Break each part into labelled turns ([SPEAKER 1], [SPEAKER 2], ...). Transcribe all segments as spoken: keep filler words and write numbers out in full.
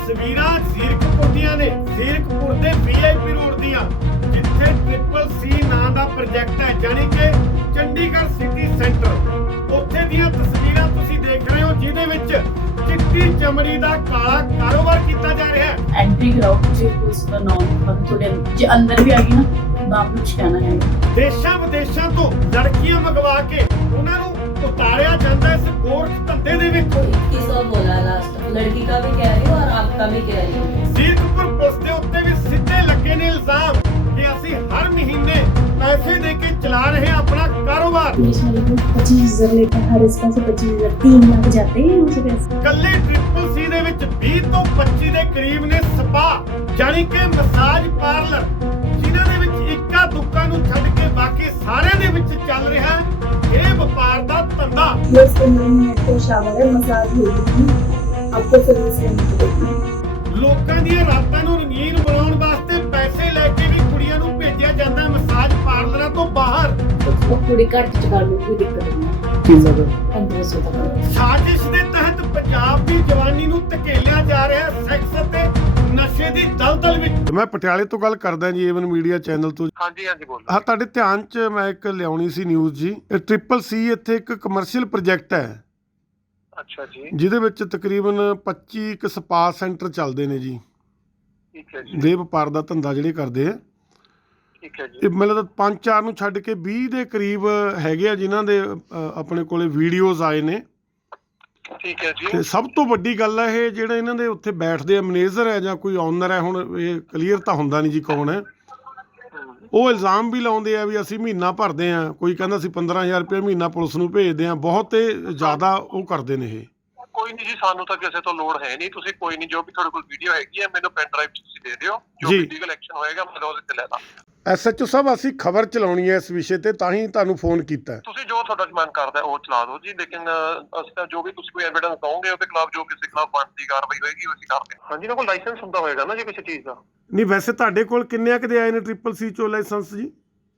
[SPEAKER 1] ਤਸਵੀਰਾਂ ਜ਼ੀਰਕਪੁਰ ਦੀਆਂ ਨੇ, ਜ਼ੀਰਕਪੁਰ ਦੇ ਵੀ ਆਈ ਪੀ ਰੋਡ ਦੀਆਂ, ਜਿੱਥੇ ਟ੍ਰਿਪਲ ਸੀ ਨਾਂ ਦਾ ਪ੍ਰੋਜੈਕਟ ਹੈ, ਜਾਨੀ ਕਿ ਚੰਡੀਗੜ੍ਹ ਸਿਟੀ ਸੈਂਟਰ। ਉੱਥੇ ਦੀਆਂ ਤਸਵੀਰਾਂ ਤੁਸੀਂ ਦੇਖ ਰਹੇ ਹੋ, ਜਿਹਦੇ ਵਿੱਚ ਚਿੱਟੀ ਚਮੜੀ ਦਾ ਕਾਲਾ ਕਾਰੋਬਾਰ ਕੀਤਾ ਜਾ ਰਿਹਾ ਹੈ।
[SPEAKER 2] ਐਂਟਰੀ ਕਰਾਓ ਜੀ, ਉਸ ਦਾ ਨਾਮ ਤੁਹਾਡੇ ਜੇ ਅੰਦਰ ਵੀ ਆ ਗਈ ਨਾ ਤਾਂ ਆਪ ਨੂੰ ਕਹਿਣਾ ਹੈ।
[SPEAKER 1] ਦੇਸ਼ਾਂ ਵਿਦੇਸ਼ਾਂ ਤੋਂ ਲੜਕੀਆਂ ਮੰਗਵਾ ਕੇ ਉਹਨਾਂ ਨੂੰ उतारिया जाता है इस गोरख धंधे दे विच।
[SPEAKER 3] इक्कीस सौ बोला लास्ट, लड़की का भी कह रही हूँ और आपका भी कह रही हूँ।
[SPEAKER 1] जीरकपुर पुलिस दे उत्ते भी सीधे लगे ने इल्जाम कि असी हर महीने पैसे दे के चला रहे हैं अपना कारोबार।
[SPEAKER 4] पुलिस वाले को पच्चीस हजार लेकर हर इसका से पच्चीस हजार तीन लाख जाते हैं उनसे पैसे।
[SPEAKER 1] कल्ले ट्रिपल सी दे विच बीस तो पच्चीस दे करीब ने स्पा यानी कि मसाज पार्लर, जिन्हां दे विच इक्का दुक्का नूं छड्ड के बाकी सारे दे विच चल रहा है ਇਹ ਵਪਾਰ ਦਾ ਧੰਦਾ।
[SPEAKER 4] ये नहीं तो शावर है, मसाज होगी आपको सर्विस लेनी पड़ेगी।
[SPEAKER 1] ਲੋਕਾਂ ਦੀਆਂ ਰਾਤਾਂ ਨੂੰ ਰੰਗੀਨ ਬਣਾਉਣ ਵਾਸਤੇ ਪੈਸੇ ਲੈ ਕੇ ਵੀ ਕੁੜੀਆਂ ਨੂੰ ਭੇਜਿਆ ਜਾਂਦਾ ਮਸਾਜ ਪਾਰਲਰਾਂ ਤੋਂ ਬਾਹਰ।
[SPEAKER 2] ਉਹ ਕੁੜੀ ਘੱਟ ਚ ਕਰ ਲੂ, ਕੋਈ ਦਿੱਕਤ ਨਹੀਂ।
[SPEAKER 4] कितना का
[SPEAKER 2] ਪੰਦਰਾਂ ਸੌ ਤੱਕ
[SPEAKER 1] ਸਾਜ਼ਿਸ਼ ਦੇ ਤਹਿਤ ਪੰਜਾਬ ਦੀ ਜਵਾਨੀ ਨੂੰ ਧਕੇਲਿਆ ਜਾ ਰਿਹਾ ਸੈਕਸ ਅਤੇ ਨਸ਼ੇ ਦੀ ਦਲਦਲ ਵਿੱਚ।
[SPEAKER 5] ਮੈਂ ਪਟਿਆਲੇ ਤੋਂ ਗੱਲ ਕਰਦਾ ਜੀ, ਏਵਨ ਮੀਡੀਆ ਚੈਨਲ ਤੋਂ।
[SPEAKER 6] ਹਾਂਜੀ ਹਾਂਜੀ ਬੋਲੋ।
[SPEAKER 5] ਹਾਂ, ਤੁਹਾਡੇ ਧਿਆਨ 'ਚ ਮੈਂ ਇੱਕ ਲਿਆਉਣੀ ਸੀ ਨਿਊਜ਼ ਜੀ। ਇਹ ਟ੍ਰਿਪਲ ਸੀ ਇੱਥੇ ਇੱਕ ਕਮਰਸ਼ੀਅਲ ਪ੍ਰੋਜੈਕਟ ਹੈ,
[SPEAKER 6] ਅੱਛਾ ਜੀ,
[SPEAKER 5] ਜਿਹਦੇ ਵਿੱਚ ਤਕਰੀਬਨ ਪੱਚੀ ਕੁ ਸਪਾ ਸੈਂਟਰ ਚੱਲਦੇ ਨੇ ਜੀ।
[SPEAKER 6] ਠੀਕ ਹੈ ਜੀ,
[SPEAKER 5] ਦੇ ਵਪਾਰ ਦਾ ਧੰਦਾ ਜਿਹੜੇ ਕਰਦੇ ਆ।
[SPEAKER 6] ਠੀਕ ਹੈ ਜੀ,
[SPEAKER 5] ਇਹ ਮੈਨੂੰ ਲੱਗਦਾ ਪੰਜ ਚਾਰ ਨੂੰ ਛੱਡ ਕੇ ਵੀਹ ਦੇ ਕਰੀਬ ਹੈਗੇ ਆ ਜਿਨ੍ਹਾਂ ਦੇ ਅ, ਆਪਣੇ ਕੋਲੇ ਵੀਡੀਓਜ਼ ਆਏ ਨੇ।
[SPEAKER 6] ਠੀਕ ਹੈ ਜੀ,
[SPEAKER 5] ਤੇ ਸਭ ਤੋਂ ਵੱਡੀ ਗੱਲ ਹੈ ਇਹ ਜਿਹੜੇ ਇਹਨਾਂ ਦੇ ਉੱਥੇ ਬੈਠਦੇ ਆ, ਮੈਨੇਜਰ ਹੈ ਜਾਂ ਕੋਈ ਓਨਰ ਹੈ, ਹੁਣ ਇਹ ਕਲੀਅਰ ਤਾਂ ਹੁੰਦਾ ਨਹੀਂ ਜੀ ਕੌਣ ਹੈ। ਉਹ ਇਲਜ਼ਾਮ ਵੀ ਲਾਉਂਦੇ ਆ ਵੀ ਅਸੀਂ ਮਹੀਨਾ ਭਰਦੇ ਆ, ਕੋਈ ਕਹਿੰਦਾ ਅਸੀਂ ਪੰਦਰਾਂ ਹਜ਼ਾਰ ਰੁਪਏ ਮਹੀਨਾ ਪੁਲਿਸ ਨੂੰ ਭੇਜਦੇ ਆ। ਬਹੁਤ ਜ਼ਿਆਦਾ ਉਹ ਕਰਦੇ ਨੇ ਇਹ।
[SPEAKER 6] ਕੋਈ ਨਹੀਂ ਜੀ, ਸਾਨੂੰ ਤਾਂ ਕਿਸੇ ਤੋਂ ਲੋੜ ਹੈ ਨਹੀਂ। ਤੁਸੀਂ ਕੋਈ ਨਹੀਂ, ਜੋ ਵੀ ਤੁਹਾਡੇ ਕੋਲ ਵੀਡੀਓ ਹੈਗੀ ਹੈ ਮੈਨੂੰ ਪੈਨ ਡਰਾਈਵ 'ਚ ਤੁਸੀਂ ਦੇ ਦਿਓ, ਜੋ
[SPEAKER 5] ਜੀ।
[SPEAKER 6] ਵੀ ਲੀਗਲ ਐਕਸ਼ਨ ਹੋਏਗਾ ਮੈਂ ਉਹਦੇ ਤੇ ਲੈ ਲਾਂ।
[SPEAKER 5] ਐਸ ਐਚ ਓ ਸਾਹਿਬ, ਅਸੀਂ ਖਬਰ ਚਲਾਉਣੀ ਹੈ ਇਸ ਵਿਸ਼ੇ ਤੇ, ਤਾਂ ਹੀ ਤੁਹਾਨੂੰ ਫੋਨ ਕੀਤਾ।
[SPEAKER 6] ਤੁਸੀਂ ਜੋ ਤੁਹਾਡਾ ਮਨ ਕਰਦਾ ਉਹ ਚਲਾ ਦਿਓ ਜੀ, ਲੇਕਿਨ ਅਸੀਂ ਤਾਂ ਜੋ ਵੀ ਤੁਸੀਂ ਕੋਈ ਐਵੀਡੈਂਸ ਦਓਗੇ ਉਹਦੇ ਖਿਲਾਫ ਜੋ ਕਿਸੇ ਖਿਲਾਫ ਬਣਦੀ ਕਾਰਵਾਈ ਹੋਏਗੀ ਉਹ ਅਸੀਂ ਕਰਦੇ ਹਾਂ। ਹਾਂਜੀ, ਇਹਨਾਂ ਕੋਲ ਲਾਇਸੈਂਸ ਹੁੰਦਾ ਹੋਏਗਾ ਨਾ ਜੀ ਕਿਸੇ ਚੀਜ਼ ਦਾ।
[SPEAKER 5] ਨਹੀਂ, ਵੈਸੇ ਤੁਹਾਡੇ ਕੋਲ ਕਿੰਨੇ ਕੁ ਦੇ ਆਏ ਨੇ ਟ੍ਰਿਪਲ ਸੀ ਚੋ ਲਾਇਸੈਂਸ ਜੀ?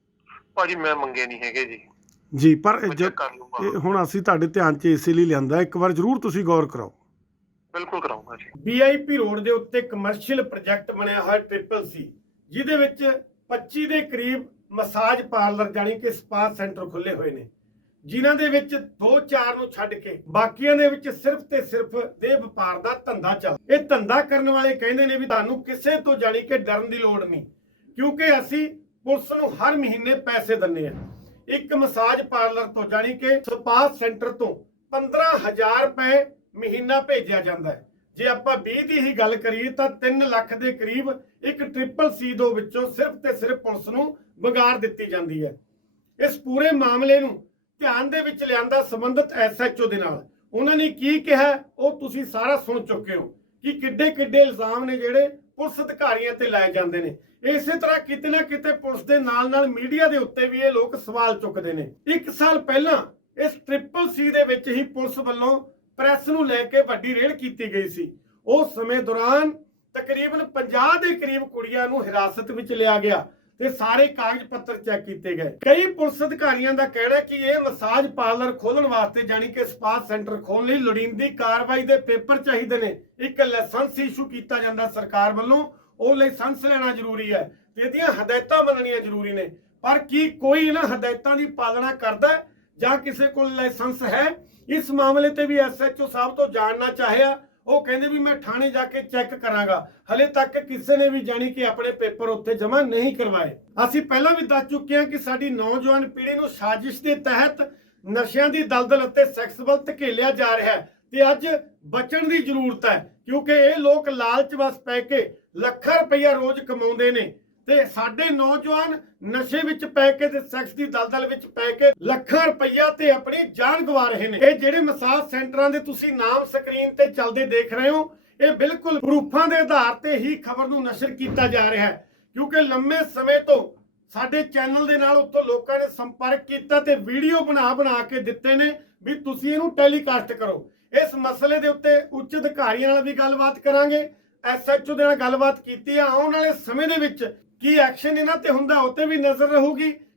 [SPEAKER 6] ਭਾਜੀ ਮੈਂ ਮੰਗੇ ਨਹੀਂ ਹੈਗੇ ਜੀ
[SPEAKER 5] ਜੀ, ਪਰ
[SPEAKER 6] ਮੈਂ
[SPEAKER 5] ਜ-
[SPEAKER 6] ਚੈੱਕ ਕਰ ਲੂੰਗਾ।
[SPEAKER 5] ਇਹ ਹੁਣ ਅਸੀਂ ਤੁਹਾਡੇ ਧਿਆਨ 'ਚ ਇਸੇ ਲਈ ਲਿਆਂਦਾ, ਇੱਕ ਵਾਰ ਜ਼ਰੂਰ ਤੁਸੀਂ ਗੌਰ ਕਰਾਓ।
[SPEAKER 6] ਬਿਲਕੁਲ ਕਰਾਉਂਗਾ ਜੀ।
[SPEAKER 1] ਵੀ ਆਈ ਪੀ ਰੋਡ ਦੇ ਉੱਤੇ ਕਮਰਸ਼ੀਅਲ ਪ੍ਰੋਜੈਕਟ ਬਣਿਆ ਹੋਇਆ ਟ੍ਰਿਪਲ ਸੀ, ਜਿਹਦੇ ਵਿੱਚ ਪੱਚੀ ਦੇ ਕਰੀਬ ਮਸਾਜ ਪਾਰਲਰ ਜਾਨੀ ਕਿ ਸਪਾ ਸੈਂਟਰ ਖੁੱਲੇ ਹੋਏ ਨੇ, ਜਿਨ੍ਹਾਂ ਦੇ ਵਿੱਚ ਦੋ ਚਾਰ ਨੂੰ ਛੱਡ ਕੇ ਬਾਕੀਆਂ ਦੇ ਵਿੱਚ ਸਿਰਫ ਤੇ ਸਿਰਫ ਦੇ ਵਪਾਰ ਦਾ ਧੰਦਾ ਚੱਲ। ਇਹ ਧੰਦਾ ਕਰਨ ਵਾਲੇ ਕਹਿੰਦੇ ਨੇ ਵੀ ਤੁਹਾਨੂੰ ਕਿਸੇ ਤੋਂ ਜਾਨੀ ਕਿ ਡਰਨ ਦੀ ਲੋੜ ਨਹੀਂ, ਕਿਉਂਕਿ ਅਸੀਂ ਪੁਲਿਸ ਨੂੰ ਹਰ ਮਹੀਨੇ ਪੈਸੇ ਦਿੰਨੇ ਆ। ਇੱਕ ਮਸਾਜ ਪਾਰਲਰ ਤੋਂ ਜਾਨੀ ਕਿ ਸਪਾ ਸੈਂਟਰ ਤੋਂ ਪੰਦਰਾਂ ਹਜ਼ਾਰ ਰੁਪਏ ਮਹੀਨਾ ਭੇਜਿਆ ਜਾਂਦਾ ਹੈ। ਜੇ ਆਪਾਂ ਵੀਹ ਦੀ ਹੀ ਗੱਲ ਕਰੀਏ ਤਾਂ ਤਿੰਨ ਲੱਖ ਦੇ ਕਰੀਬ ਇੱਕ ਟ੍ਰਿਪਲ ਸੀ ਦੋ ਵਿੱਚੋਂ ਸਿਰਫ ਤੇ ਸਿਰਫ ਪੁਲਿਸ ਨੂੰ ਵਿਗਾੜ ਦਿੱਤੀ ਜਾਂਦੀ ਹੈ। ਇਸ ਪੂਰੇ ਮਾਮਲੇ ਨੂੰ ਧਿਆਨ ਦੇ ਵਿੱਚ ਲਿਆਂਦਾ ਸੰਬੰਧਿਤ ਐਸ ਐਚ ਓ ਦੇ ਨਾਲ। ਉਹਨਾਂ ਨੇ ਕੀ ਕਿਹਾ ਉਹ ਤੁਸੀਂ ਸਾਰਾ ਸੁਣ ਚੁੱਕੇ ਹੋ ਕਿ ਕਿੱਡੇ ਕਿੱਡੇ ਇਲਜ਼ਾਮ ਨੇ ਜਿਹੜੇ ਪੁਲਿਸ ਅਧਿਕਾਰੀਆਂ ਤੇ ਲਾਏ ਜਾਂਦੇ ਨੇ। ਇਸੇ ਤਰ੍ਹਾਂ ਕਿਤੇ ਨਾ ਕਿਤੇ ਪੁਲਿਸ ਦੇ ਨਾਲ ਨਾਲ ਮੀਡੀਆ ਦੇ ਉੱਤੇ ਵੀ ਇਹ ਲੋਕ ਸਵਾਲ ਚੁੱਕਦੇ ਨੇ। ਇੱਕ ਸਾਲ ਪਹਿਲਾਂ ਇਸ ਟ੍ਰਿਪਲ ਸੀ ਦੇ ਵਿੱਚ ਹੀ ਪੁਲਿਸ ਵੱਲੋਂ ਪ੍ਰੈਸ ਨੂੰ ਲੈ ਕੇ ਵੱਡੀ ਰੇਡ ਕੀਤੀ ਗਈ ਸੀ। ਉਸ ਸਮੇਂ ਦੌਰਾਨ ਤਕਰੀਬਨ ਪੰਜਾਹ ਦੇ ਕਰੀਬ ਕੁੜੀਆਂ ਨੂੰ ਹਿਰਾਸਤ ਵਿੱਚ ਲਿਆ ਗਿਆ ਤੇ ਸਾਰੇ ਕਾਗਜ਼ ਪੱਤਰ ਚੈੱਕ ਕੀਤੇ ਗਏ। ਕਈ ਪੁਲਿਸ ਅਧਿਕਾਰੀਆਂ ਦਾ ਕਹਿਣਾ ਕਿ ਇਹ ਮਸਾਜ ਪਾਰਲਰ ਖੋਲਣ ਵਾਸਤੇ ਜਾਨੀ ਕਿ ਸਪਾ ਸੈਂਟਰ ਖੋਲ੍ਹਣ ਲਈ ਲੋੜੀਂਦੀ ਕਾਰਵਾਈ ਦੇ ਪੇਪਰ ਚਾਹੀਦੇ ਨੇ। ਇੱਕ ਲਾਇਸੈਂਸ ਇਸ਼ੂ ਕੀਤਾ ਜਾਂਦਾ ਸਰਕਾਰ ਵੱਲੋਂ, ਉਹ ਲਾਇਸੈਂਸ ਲੈਣਾ ਜ਼ਰੂਰੀ ਹੈ ਤੇ ਇਹਦੀਆਂ ਹਦਾਇਤਾਂ ਮੰਨਣੀਆਂ ਜ਼ਰੂਰੀ ਨੇ। ਪਰ ਕੀ ਕੋਈ ਇਹਨਾਂ ਹਦਾਇਤਾਂ ਦੀ ਪਾਲਣਾ ਕਰਦਾ ਜਾਂ ਕਿਸੇ ਕੋਲ ਲਾਇਸੈਂਸ ਹੈ? ਇਸ ਮਾਮਲੇ ਤੇ ਵੀ ਐਸ ਐਚ ਓ ਸਾਹਿਬ ਤੋਂ ਜਾਣਨਾ ਚਾਹਿਆ। ਉਹ ਕਹਿੰਦੇ ਵੀ ਮੈਂ ਥਾਣੇ ਜਾ ਕੇ ਚੈੱਕ ਕਰਾਂਗਾ। ਹਲੇ ਤੱਕ ਕਿਸੇ ਨੇ ਵੀ ਜਾਣੀ ਕਿ ਆਪਣੇ ਪੇਪਰ ਉੱਥੇ ਜਮ੍ਹਾਂ ਨਹੀਂ ਕਰਵਾਏ। ਅਸੀਂ ਪਹਿਲਾਂ ਵੀ ਦੱਸ ਚੁੱਕੇ ਹਾਂ ਕਿ ਸਾਡੀ ਨੌਜਵਾਨ ਪੀੜ੍ਹੀ ਨੂੰ ਸਾਜ਼ਿਸ਼ ਦੇ ਤਹਿਤ ਨਸ਼ਿਆਂ ਦੀ ਦਲਦਲ ਅਤੇ ਸੈਕਸ ਵੱਲ ਧਕੇਲਿਆ ਜਾ ਰਿਹਾ ਹੈ ਤੇ ਅੱਜ ਬਚਣ ਦੀ ਜ਼ਰੂਰਤ ਹੈ, ਕਿਉਂਕਿ ਇਹ ਲੋਕ ਲਾਲਚ ਵਸ ਪੈ ਕੇ ਲੱਖਾਂ ਰੁਪਈਆ ਰੋਜ਼ ਕਮਾਉਂਦੇ ਨੇ ਤੇ ਸਾਡੇ ਨੌਜਵਾਨ ਨਸ਼ੇ ਵਿੱਚ ਪੈ ਕੇ ਤੇ ਸੈਕਸ ਦੀ ਦਲਦਲ ਵਿੱਚ ਪੈ ਕੇ ਲੱਖਾਂ ਰੁਪਈਆ ਤੇ ਆਪਣੀ ਜਾਨ ਗਵਾ ਰਹੇ ਨੇ। ਇਹ ਜਿਹੜੇ ਮਸਾਜ ਸੈਂਟਰਾਂ ਦੇ ਤੁਸੀਂ ਨਾਮ ਸਕਰੀਨ ਤੇ ਚੱਲਦੇ ਦੇਖ ਰਹੇ ਹੋ, ਇਹ ਬਿਲਕੁਲ ਪ੍ਰੂਫਾਂ ਦੇ ਆਧਾਰ ਤੇ ਹੀ ਖਬਰ ਨੂੰ ਨਸ਼ਰ ਕੀਤਾ ਜਾ ਰਿਹਾ ਹੈ, ਕਿਉਂਕਿ ਲੰਮੇ ਸਮੇਂ ਤੋਂ ਸਾਡੇ ਚੈਨਲ ਦੇ ਨਾਲ ਉੱਥੋਂ ਲੋਕਾਂ ਨੇ ਸੰਪਰਕ ਕੀਤਾ ਤੇ ਵੀਡੀਓ ਬਣਾ ਬਣਾ ਕੇ ਦਿੱਤੇ ਨੇ ਵੀ ਤੁਸੀਂ ਇਹਨੂੰ ਟੈਲੀਕਾਸਟ ਕਰੋ। ਇਸ ਮਸਲੇ ਦੇ ਉੱਤੇ ਉੱਚ ਅਧਿਕਾਰੀਆਂ ਨਾਲ ਵੀ ਗੱਲਬਾਤ ਕਰਾਂਗੇ, ਐਸ ਐਚ ਓ ਦੇ ਨਾਲ ਗੱਲਬਾਤ ਕੀਤੀ ਹੈ। ਆਉਣ ਵਾਲੇ ਸਮੇਂ ਦੇ ਵਿੱਚ ਕੀ ਐਕਸ਼ਨ ਇਹਨਾਂ ਤੇ ਹੁੰਦਾ ਉਹ ਤੇ ਵੀ ਨਜ਼ਰ ਰਹੂਗੀ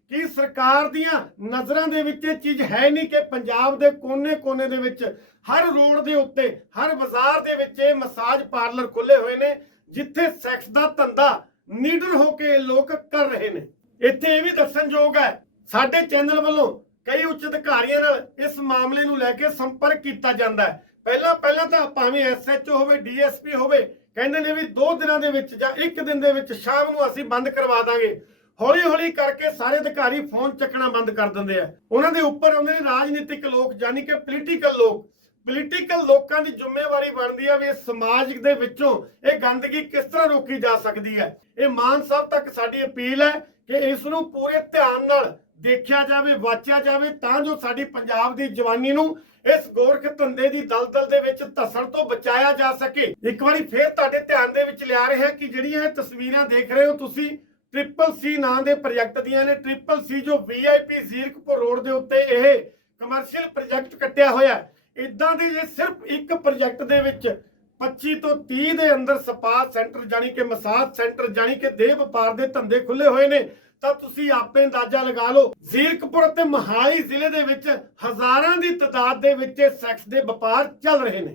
[SPEAKER 1] ਕਿ ਸਰਕਾਰ ਦੀਆਂ ਨਜ਼ਰਾਂ ਦੇ ਵਿੱਚ ਇਹ ਚੀਜ਼ ਹੈ ਨਹੀਂ ਕਿ ਪੰਜਾਬ ਦੇ ਕੋਨੇ-ਕੋਨੇ ਦੇ ਵਿੱਚ ਹਰ ਰੋਡ ਦੇ ਉੱਤੇ, ਹਰ ਬਾਜ਼ਾਰ ਦੇ ਵਿੱਚ ਇਹ ਮਸਾਜ ਪਾਰਲਰ ਖੁੱਲੇ ਹੋਏ ਨੇ, ਜਿੱਥੇ ਸੈਕਸ ਦਾ ਧੰਦਾ ਨੀਡਰ ਹੋ ਕੇ ਲੋਕ ਕਰ ਰਹੇ ਨੇ। ਇੱਥੇ ਇਹ ਵੀ ਦੱਸਣਯੋਗ ਹੈ, ਸਾਡੇ ਚੈਨਲ ਵੱਲੋਂ ਕਈ ਉੱਚ ਅਧਿਕਾਰੀਆਂ ਨਾਲ ਇਸ ਮਾਮਲੇ ਨੂੰ ਲੈ ਕੇ ਸੰਪਰਕ ਕੀਤਾ ਜਾਂਦਾ ਹੈ। ਪਹਿਲਾਂ ਪਹਿਲਾਂ ਤਾਂ ਭਾਵੇਂ ਐਸ ਐਚ ਓ ਹੋਵੇ, ਡੀ ਐਸ ਪੀ ਹੋਵੇ, ਕਹਿੰਦੇ ਨੇ ਵੀ ਦੋ ਦਿਨਾਂ ਦੇ ਵਿੱਚ ਜਾਂ ਇੱਕ ਦਿਨ ਦੇ ਵਿੱਚ ਸ਼ਾਮ ਨੂੰ ਅਸੀਂ ਬੰਦ ਕਰਵਾ ਦਾਂਗੇ। ਹੌਲੀ ਹੌਲੀ ਕਰਕੇ ਸਾਰੇ ਅਧਿਕਾਰੀ ਫੋਨ ਚੱਕਣਾ ਬੰਦ ਕਰ ਦਿੰਦੇ ਆ। ਉਹਨਾਂ ਦੇ ਉੱਪਰ ਆਉਂਦੇ ਨੇ ਰਾਜਨੀਤਿਕ ਲੋਕ, ਯਾਨੀ ਕਿ ਪੋਲੀਟੀਕਲ ਲੋਕ। ਪੋਲੀਟੀਕਲ ਲੋਕਾਂ ਦੀ ਜ਼ਿੰਮੇਵਾਰੀ ਬਣਦੀ ਹੈ ਵੀ ਇਸ ਸਮਾਜ ਦੇ ਵਿੱਚੋਂ ਇਹ ਗੰਦਗੀ ਕਿਸ ਤਰ੍ਹਾਂ ਰੋਕੀ ਜਾ ਸਕਦੀ ਹੈ। ਇਹ ਮਾਨ ਸਾਹਿਬ ਤੱਕ ਸਾਡੀ ਅਪੀਲ ਹੈ ਕਿ ਇਸ ਨੂੰ ਪੂਰੇ ਧਿਆਨ ਨਾਲ ਦੇਖਿਆ ਜਾਵੇ, ਵਾਚਿਆ ਜਾਵੇ, ਤਾਂ ਜੋ ਸਾਡੀ ਪੰਜਾਬ ਦੀ ਜਵਾਨੀ ਨੂੰ ਇਸ ਗੋਰਖ ਧੰਦੇ ਦੀ ਦਲਦਲ ਦੇ ਵਿੱਚ ਧੱਸਣ ਤੋਂ ਬਚਾਇਆ ਜਾ ਸਕੇ। ਇੱਕ ਵਾਰੀ ਫੇਰ ਤੁਹਾਡੇ ਧਿਆਨ ਦੇ ਵਿੱਚ ਲਿਆ ਰਿਹਾ ਕਿ ਜਿਹੜੀਆਂ ਇਹ ਤਸਵੀਰਾਂ ਦੇਖ ਰਹੇ ਹੋ ਤੁਸੀਂ, ਟ੍ਰਿਪਲ ਸੀ ਨਾਂ ਦੇ ਪ੍ਰੋਜੈਕਟ ਦੀਆਂ ਨੇ। ਟ੍ਰਿਪਲ ਸੀ ਜੋ ਵੀ ਆਈ ਪੀ ਜ਼ੀਰਕਪੁਰ ਰੋਡ ਦੇ ਉੱਤੇ ਇਹ ਕਮਰਸ਼ੀਅਲ ਪ੍ਰੋਜੈਕਟ ਕੱਟਿਆ ਹੋਇਆ। ਇਦਾਂ ਦੇ ਜੇ ਸਿਰਫ ਇੱਕ ਪ੍ਰੋਜੈਕਟ ਦੇ ਵਿੱਚ ਪੱਚੀ ਤੋਂ ਤੀਹ ਦੇ ਅੰਦਰ ਸਪਾ ਸੈਂਟਰ ਜਾਨੀ ਕਿ ਮਸਾਜ ਸੈਂਟਰ ਜਾਨੀ ਕਿ ਦੇਹ ਵਪਾਰ ਦੇ ਧੰਦੇ ਖੁੱਲੇ ਹੋਏ ਨੇ, ਤਾਂ ਤੁਸੀਂ ਆਪੇ ਅੰਦਾਜ਼ਾ ਲਗਾ ਲਓ ਜ਼ੀਰਕਪੁਰ ਅਤੇ ਮੋਹਾਲੀ ਜ਼ਿਲ੍ਹੇ ਦੇ ਵਿੱਚ ਹਜ਼ਾਰਾਂ ਦੀ ਤਾਦਾਦ ਦੇ ਵਿੱਚ ਸੈਕਸ ਦੇ ਵਪਾਰ ਚੱਲ ਰਹੇ ਨੇ।